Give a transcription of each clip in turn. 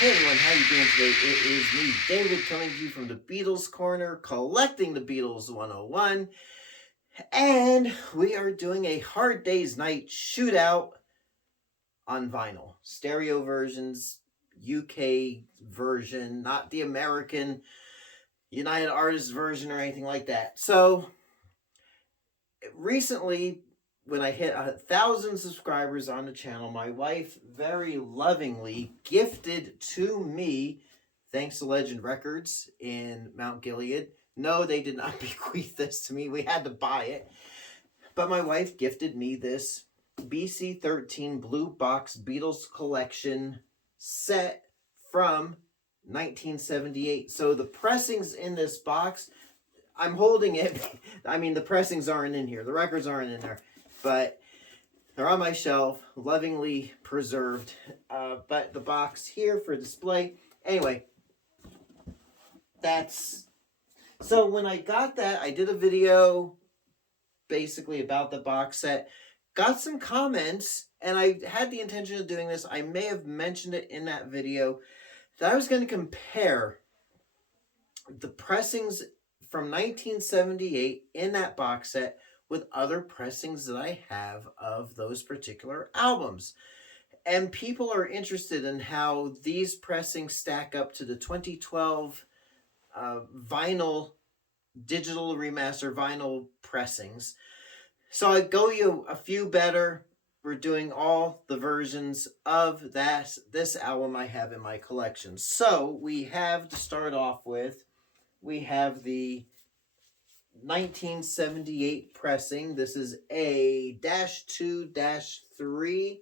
Hey everyone, how you doing today? It is me, David, coming to you from the Beatles Corner, collecting the Beatles 101, and we are doing a Hard Day's Night shootout on vinyl. Stereo versions, UK version, not the American United Artists version or anything like that. So, recently, when I hit 1,000 subscribers on the channel, my wife very lovingly gifted to me, thanks to Legend Records in Mount Gilead. No, they did not bequeath this to me. We had to buy it. But my wife gifted me this BC13 Blue Box Beatles Collection set from 1978. So the pressings in this box, I'm holding it. I mean, the pressings aren't in here. The records aren't in there. But they're on my shelf, lovingly preserved. But the box here for display. Anyway, that's... So when I got that, I did a video basically about the box set. Got some comments, and I had the intention of doing this. I may have mentioned it in that video, that I was going to compare the pressings from 1978 in that box set with other pressings that I have of those particular albums. And people are interested in how these pressings stack up to the 2012 vinyl, digital remaster vinyl pressings. So I go you a few better. We're doing all the versions of this album I have in my collection. So we have to start off with, we have the 1978 pressing. This is a -2-3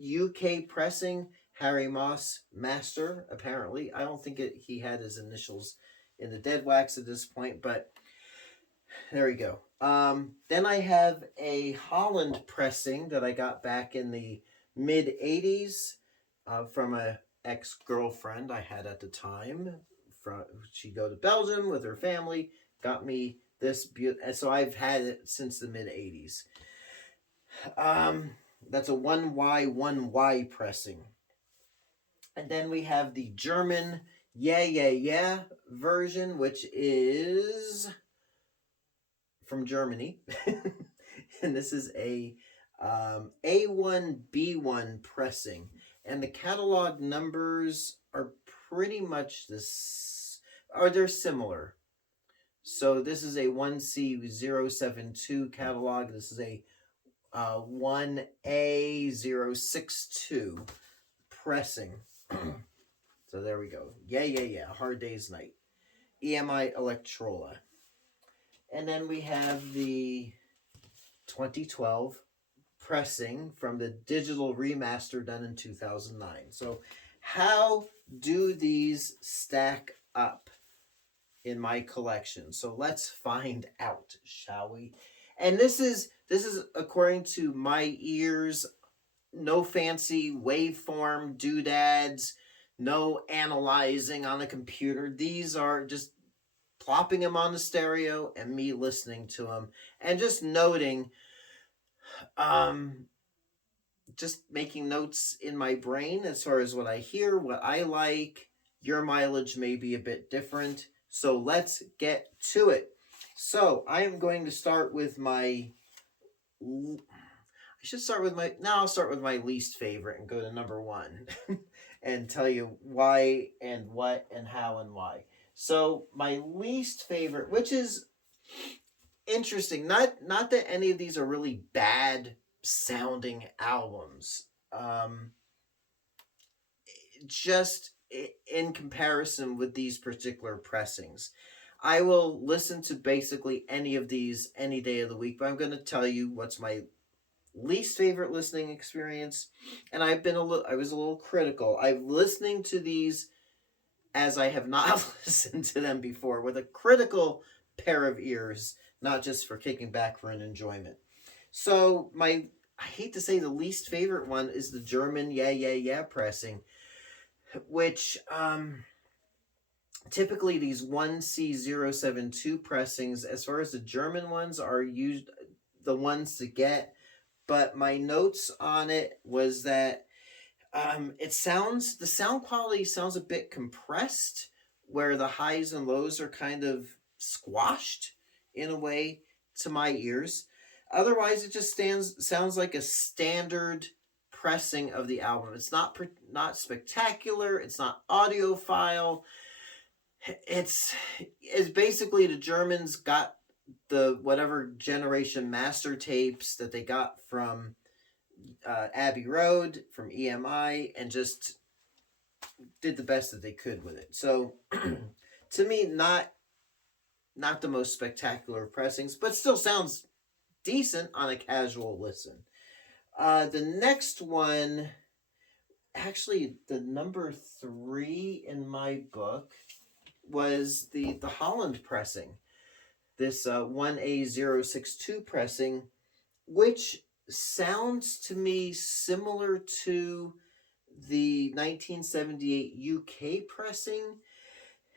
UK pressing. Harry Moss master, apparently. I don't think he had his initials in the dead wax at this point, but there we go. Then I have a Holland pressing that I got back in the mid-80s from a ex-girlfriend I had at the time. She'd go to Belgium with her family, got me this beautiful, so I've had it since the mid-80s. That's a 1Y1Y pressing. And then we have the German Yeah Yeah Yeah version, which is from Germany. And this is a A1B1 pressing. And the catalog numbers are pretty much this, or they're similar. So this is a 1C072 catalog. This is a 1A062 pressing. So there we go. Yeah, yeah, yeah. Hard Day's Night. EMI Electrola. And then we have the 2012 pressing from the digital remaster done in 2009. So how do these stack up in my collection? So let's find out, shall we? And this is according to my ears. No fancy waveform doodads, no analyzing on the computer. These are just plopping them on the stereo and me listening to them and just noting, just making notes in my brain as far as what I hear, what I like. Your mileage may be a bit different. So let's get to it. So I am going to start with my... I'll start with my least favorite and go to number one and tell you why and what and how and why. So my least favorite, which is interesting, not that any of these are really bad sounding albums, just in comparison with these particular pressings. I will listen to basically any of these any day of the week, but I'm going to tell you what's my least favorite listening experience. And I was a little critical. I'm listening to these as I have not listened to them before, with a critical pair of ears, not just for kicking back for an enjoyment. So I hate to say the least favorite one is the German Yeah Yeah Yeah pressing, which typically these 1C072 pressings, as far as the German ones are used, the ones to get. But my notes on it was that The sound quality sounds a bit compressed, where the highs and lows are kind of squashed in a way to my ears. Otherwise, it just sounds like a standard pressing of the album. It's not spectacular. It's not audiophile. It's basically the Germans got the whatever generation master tapes that they got from Abbey Road, from EMI, and just did the best that they could with it. So to me, not the most spectacular pressings, but still sounds decent on a casual listen. The next one, actually the number 3 in my book, was the Holland pressing. This 1A062 pressing, which sounds to me similar to the 1978 UK pressing.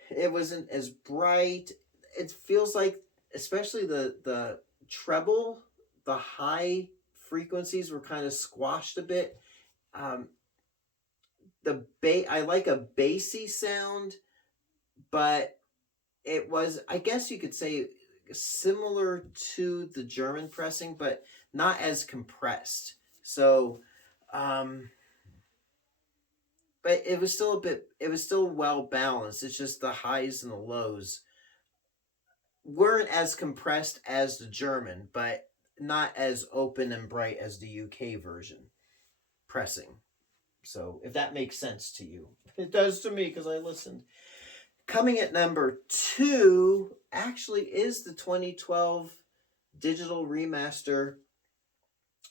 It wasn't as bright. It feels like, especially the treble, the high frequencies were kind of squashed a bit. I like a bassy sound, but it was, I guess you could say, similar to the German pressing, but not as compressed. So, but it was still well balanced. It's just the highs and the lows weren't as compressed as the German, but not as open and bright as the UK version pressing. So, if that makes sense to you. It does to me because I listened. Coming at number 2 actually is the 2012 digital remaster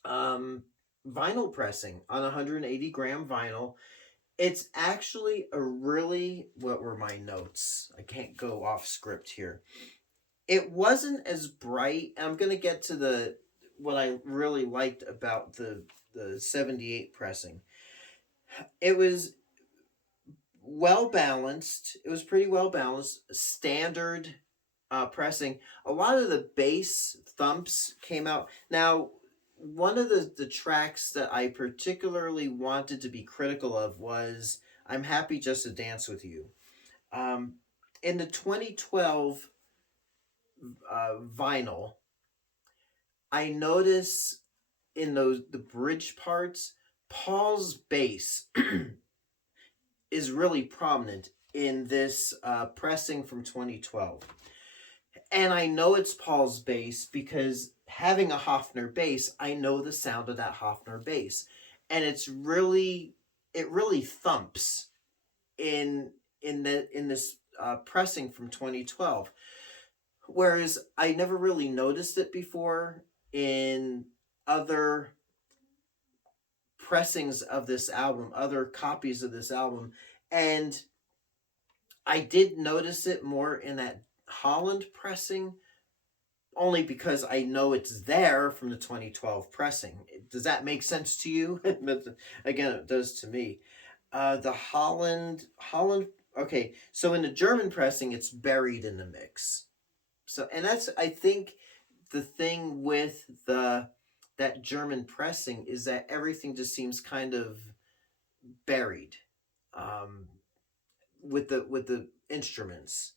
vinyl pressing on 180 gram vinyl. It's actually a really, what were my notes? I can't go off script here. It wasn't as bright. I'm going to get to what I really liked about the 78 pressing. It was well balanced. It was pretty well balanced. Standard pressing. A lot of the bass thumps came out. Now, one of the tracks that I particularly wanted to be critical of was I'm Happy Just to Dance With You. In the 2012 vinyl, I notice in the bridge parts, Paul's bass is really prominent in this pressing from 2012. And I know it's Paul's bass because having a Hofner bass, I know the sound of that Hofner bass. And it really thumps in this pressing from 2012. Whereas I never really noticed it before in other pressings of this album, other copies of this album. And I did notice it more in that Holland pressing, only because I know it's there from the 2012 pressing. Does that make sense to you? Again, it does to me. The Holland, okay, so in the German pressing, it's buried in the mix. So, and that's, I think, the thing with that German pressing is that everything just seems kind of buried with the instruments.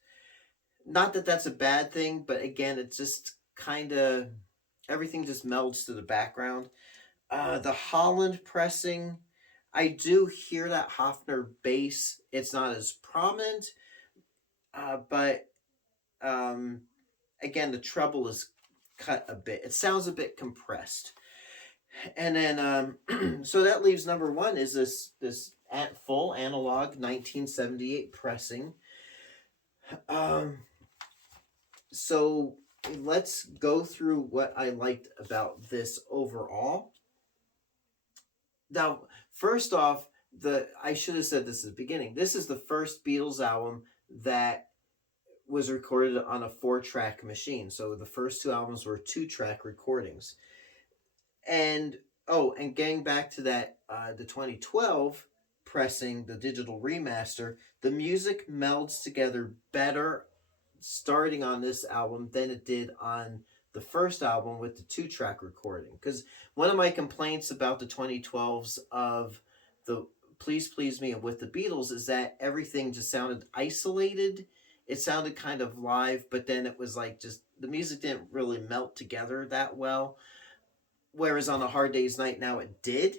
Not that that's a bad thing, but again, it's just kind of, everything just melds to the background. The Holland pressing, I do hear that Hofner bass. It's not as prominent, but again, the treble is cut a bit. It sounds a bit compressed. And then, so that leaves number 1 is this full analog 1978 pressing. So let's go through what I liked about this overall. Now, first off, I should have said this at the beginning. This is the first Beatles album that was recorded on a 4-track machine. So the first 2 albums were 2-track recordings. And getting back to that, the 2012 pressing, the digital remaster, the music melds together better starting on this album than it did on the first album with the 2-track recording. Because one of my complaints about the 2012s of the Please Please Me and With the Beatles is that everything just sounded isolated. It sounded kind of live, but then it was like just the music didn't really melt together that well. Whereas on A Hard Day's Night now it did,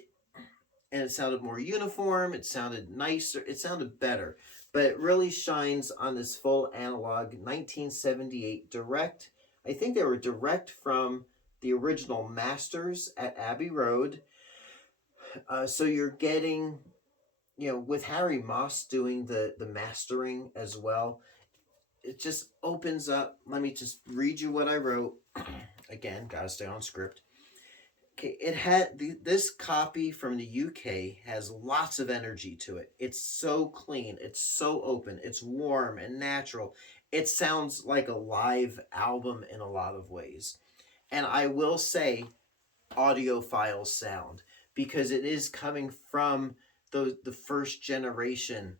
and it sounded more uniform, it sounded nicer, it sounded better. But it really shines on this full analog 1978 direct. I think they were direct from the original masters at Abbey Road. So you're getting, with Harry Moss doing the mastering as well, it just opens up. Let me just read you what I wrote. Again, gotta stay on script. Okay, it had this copy from the UK has lots of energy to it. It's so clean, it's so open, it's warm and natural. It sounds like a live album in a lot of ways. And I will say audiophile sound, because it is coming from the first generation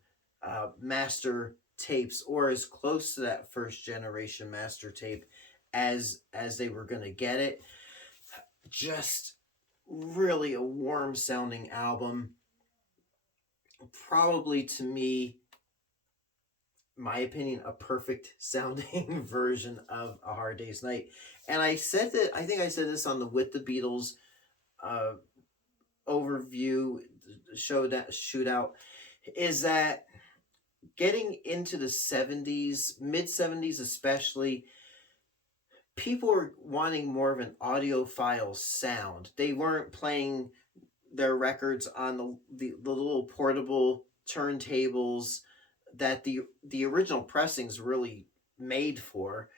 master tapes, or as close to that first generation master tape as they were going to get it. Just really a warm sounding album. Probably, to me, my opinion, a perfect sounding version of A Hard Day's Night. And I think I said this on the With the Beatles overview shootout, is that getting into the 70s, mid 70s especially, people were wanting more of an audiophile sound. They weren't playing their records on the little portable turntables that the original pressings really made for.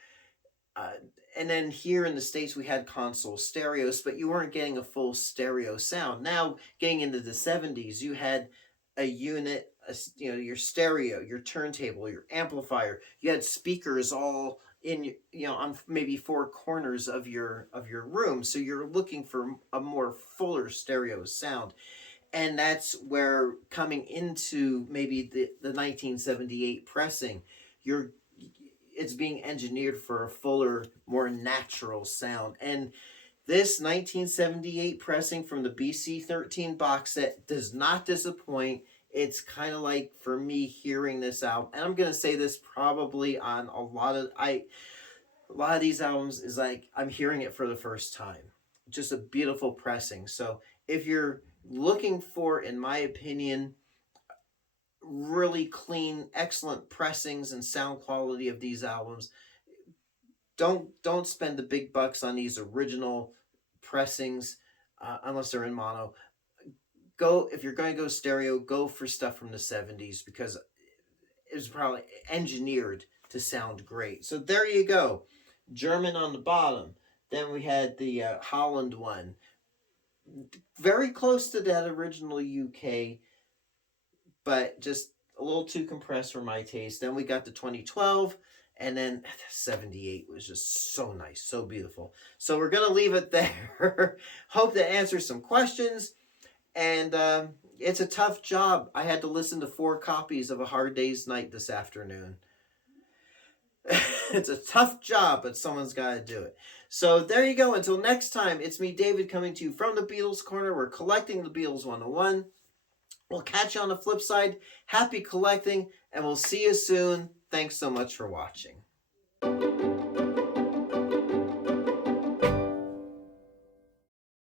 And then here in the States, we had console stereos, but you weren't getting a full stereo sound. Now, getting into the 70s, you had a unit, your stereo, your turntable, your amplifier. You had speakers all in, on maybe four corners of your room. So you're looking for a more fuller stereo sound. And that's where, coming into maybe the 1978 pressing, it's being engineered for a fuller, more natural sound. And this 1978 pressing from the BC13 box set does not disappoint. It's kind of like, for me, hearing this album, and I'm going to say this probably on a lot of these albums, is like I'm hearing it for the first time. Just a beautiful pressing. So if you're looking for, in my opinion, really clean, excellent pressings and sound quality of these albums, don't spend the big bucks on these original pressings unless they're in mono. If you're going to go stereo, go for stuff from the 70s, because it was probably engineered to sound great. So there you go. German on the bottom. Then we had the Holland one. Very close to that original UK, but just a little too compressed for my taste. Then we got the 2012, and then the 78 was just so nice, so beautiful. So we're going to leave it there. Hope that answers some questions. And it's a tough job. I had to listen to 4 copies of A Hard Day's Night this afternoon. It's a tough job, but someone's got to do it. So there you go. Until next time, it's me, David, coming to you from the Beatles Corner. We're collecting the Beatles 101. We'll catch you on the flip side. Happy collecting, and we'll see you soon. Thanks so much for watching.